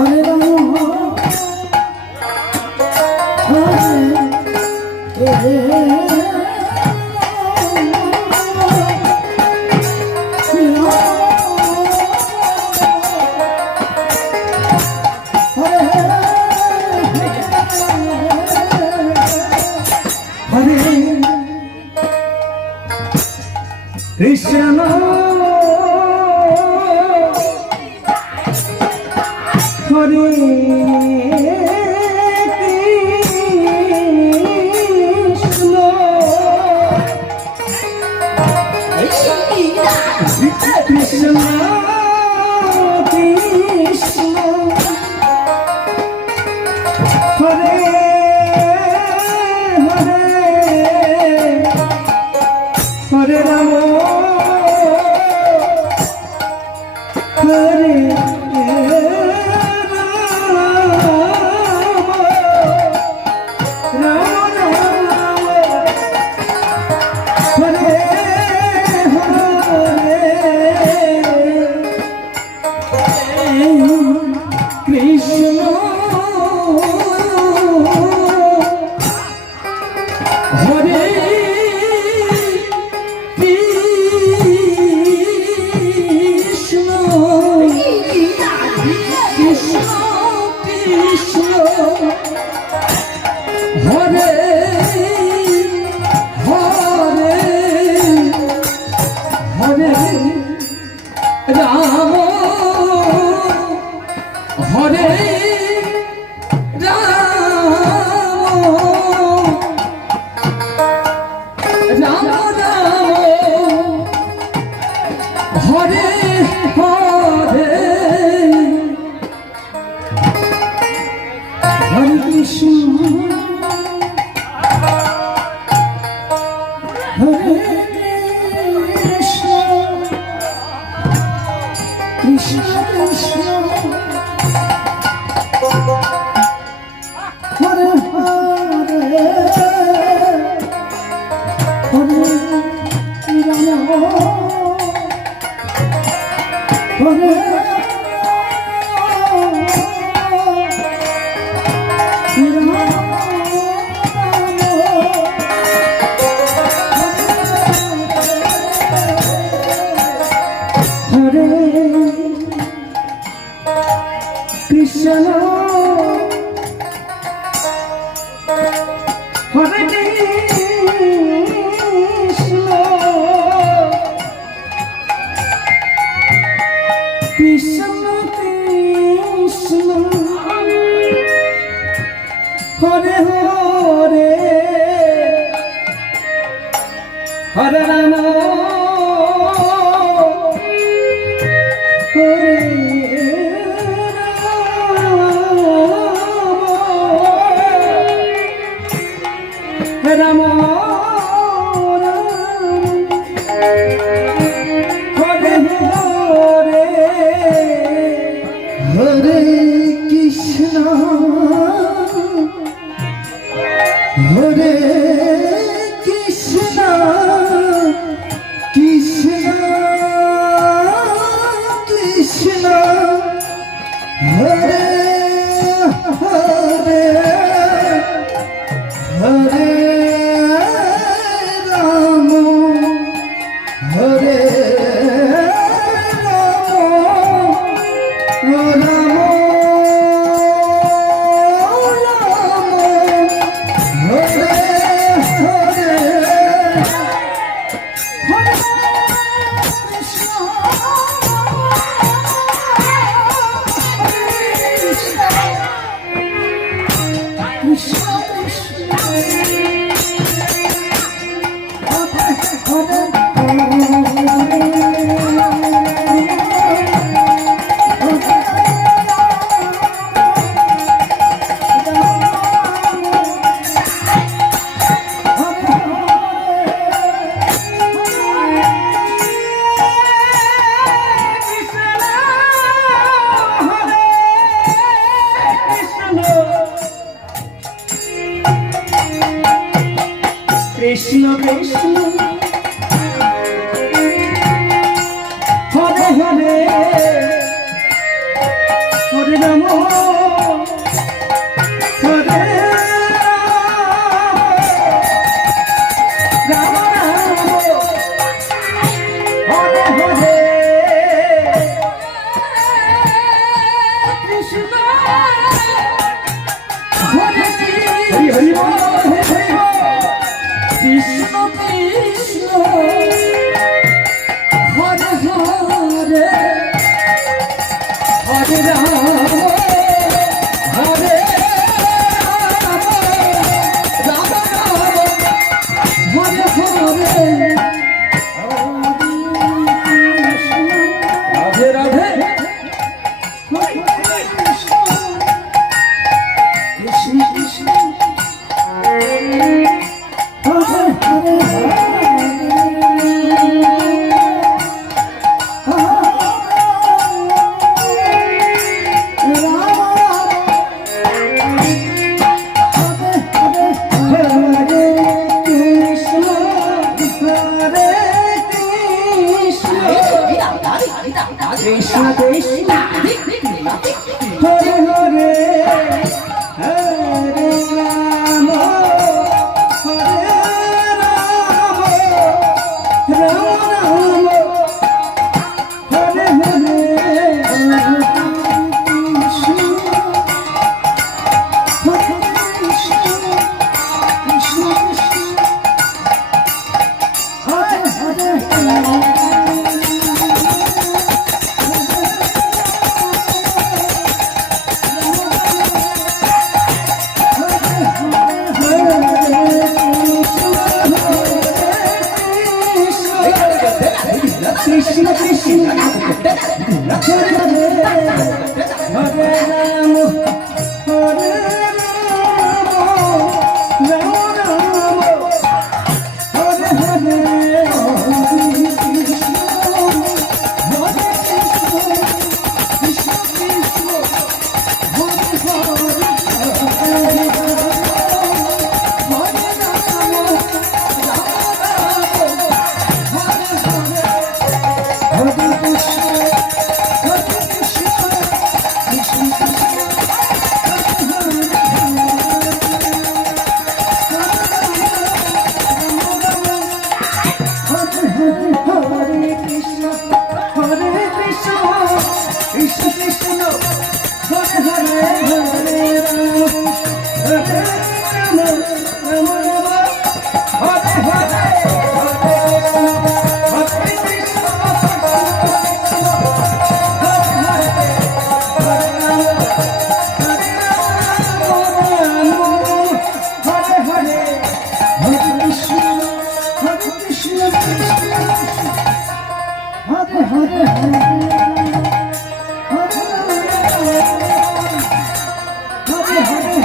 Hare Rama Krishna হরে কৃষ্ণ কৃষ্ণ কৃষ্ণ হরে হরে রাম হরে হরে হরে হরে রাম হরে রাম হরে হরে হরে কৃষ্ণ হরে কৃষ্ণ কৃষ্ণ কৃষ্ণ হরে হরে হরে রাম হরে রাধে রাধে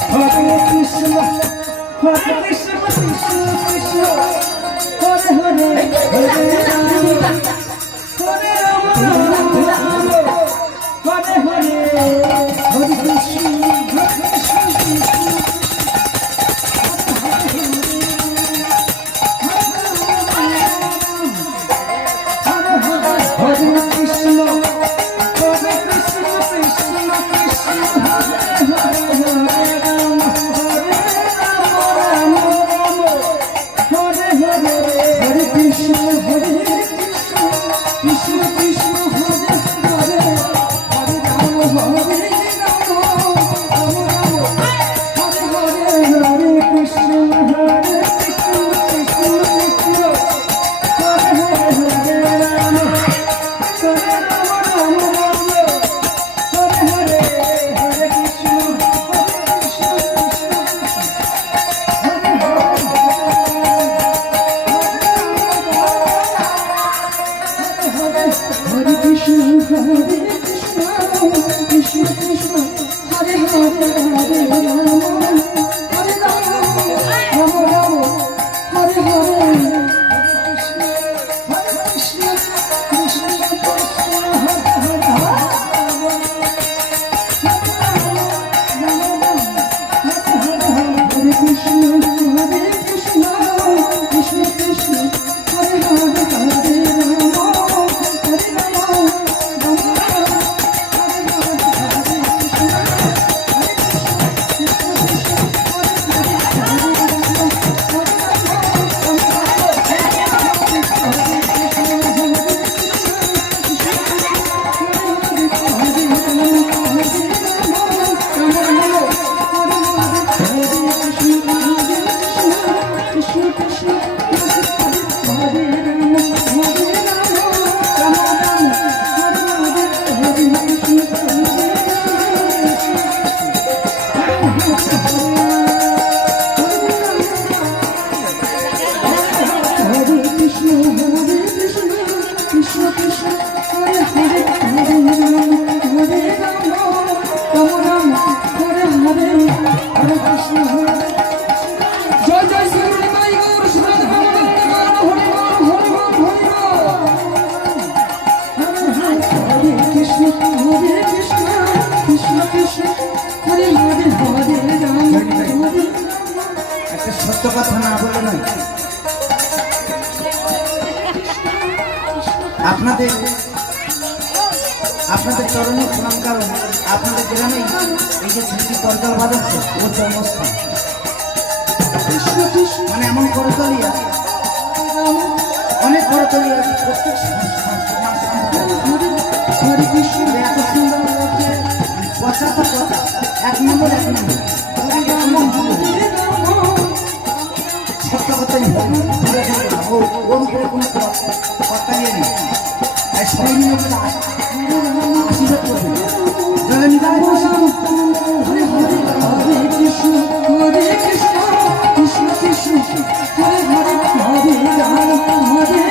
কৃষ্ণ কৃষ্ণ হরে কৃষ্ণ কৃষ্ণ হরে হরে হরে রাম হরে রাম রাম রাম হরে হরে কৃষ্ণ কৃষ্ণ হরে হরে রাম হরে রাম রাম রাম হরে হরে কৃষ্ণ হরে হরে হরে রাম হরে একটা সত্য কথা না বলে নয়, আপনাদের আপনাদের চরণে প্রণাম, কারণ আপনাদের গ্রামেই এই যে ছেলেটি করতাল বাজাচ্ছে ওর জন্মস্থান। কৃষ্ণ কৃষ্ণ মানে এমন করতলিয়া, অনেক করতলিয়া আছে, প্রত্যেক হরে কৃষ্ণ এত সুন্দর লাগছে, কথা তো কথা, এক নম্বর এক নম্বর সত্য কথাই ওর উপরে কোনো কথা নিয়ে নেই। আর সবাই মিলে বলে আশীর্বাদ করবে জয় নিতাই হরে হরে হরে কৃষ্ণ হরে কৃষ্ণ কৃষ্ণ কৃষ্ণ হরে হরে হরে রাম হরে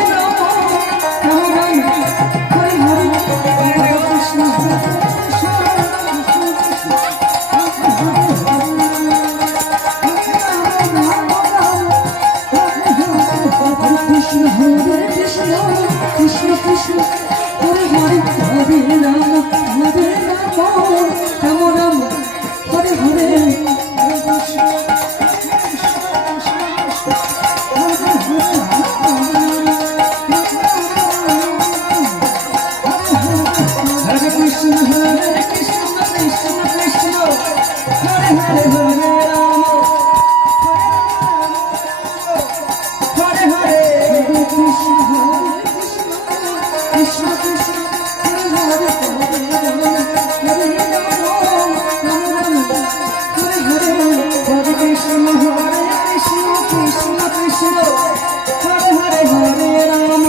রাম রাম রাম হরে হরে হরে কৃষ্ণ হরে কৃষ্ণ হরে কৃষ্ণ কৃষ্ণ কৃষ্ণ হরে হরে হরে রাম হরে রাম রাম রাম হরে হরে হরে কৃষ্ণ হরে কৃষ্ণ কৃষ্ণ কৃষ্ণ হরে হরে হরে রাম হরে হরে কৃষ্ণ কৃষ্ণ কৃষ্ণ হরে হরে হরে রাম রাম রাম হরে হরে হরে কৃষ্ণ কৃষ্ণ কৃষ্ণ হরে হরে হরে রাম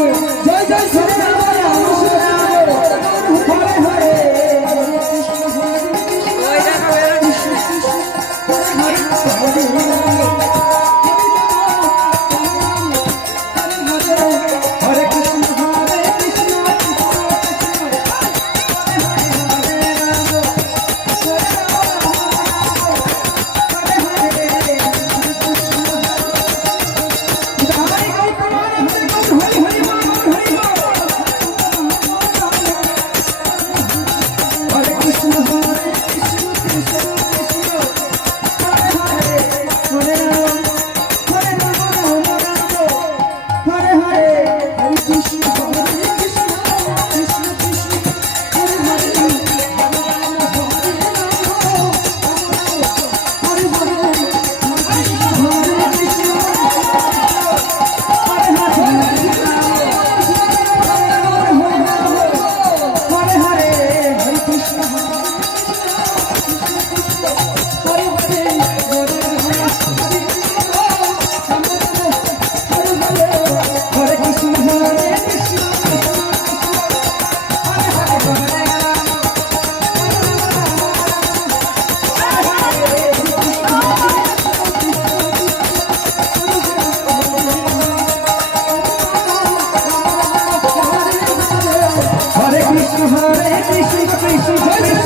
জয় জয় শ্রী রাম রাম রাম হরে হরে হরে কৃষ্ণ কৃষ্ণ কৃষ্ণ হরে হরে হরে রাম হরে কৃষ্ণ হরে কৃষ্ণ হরে কৃষ্ণ হরে কৃষ্ণ কৃষ্ণ কৃষ্ণ হরে হরে হরে রাম হরে রাম রাম রাম হরে হরে হরে কৃষ্ণ হরে কৃষ্ণ কৃষ্ণ কৃষ্ণ হরে হরে হরে রাম হরে রাম হরে হরে হরে কৃষ্ণ হরে কৃষ্ণ হরে হরে হরে হরে হরে কৃষ্ণ হরে হরে হরে হরে কৃষ্ণ হরে কৃষ্ণ হরে কৃষ্ণ কৃষ্ণ কৃষ্ণ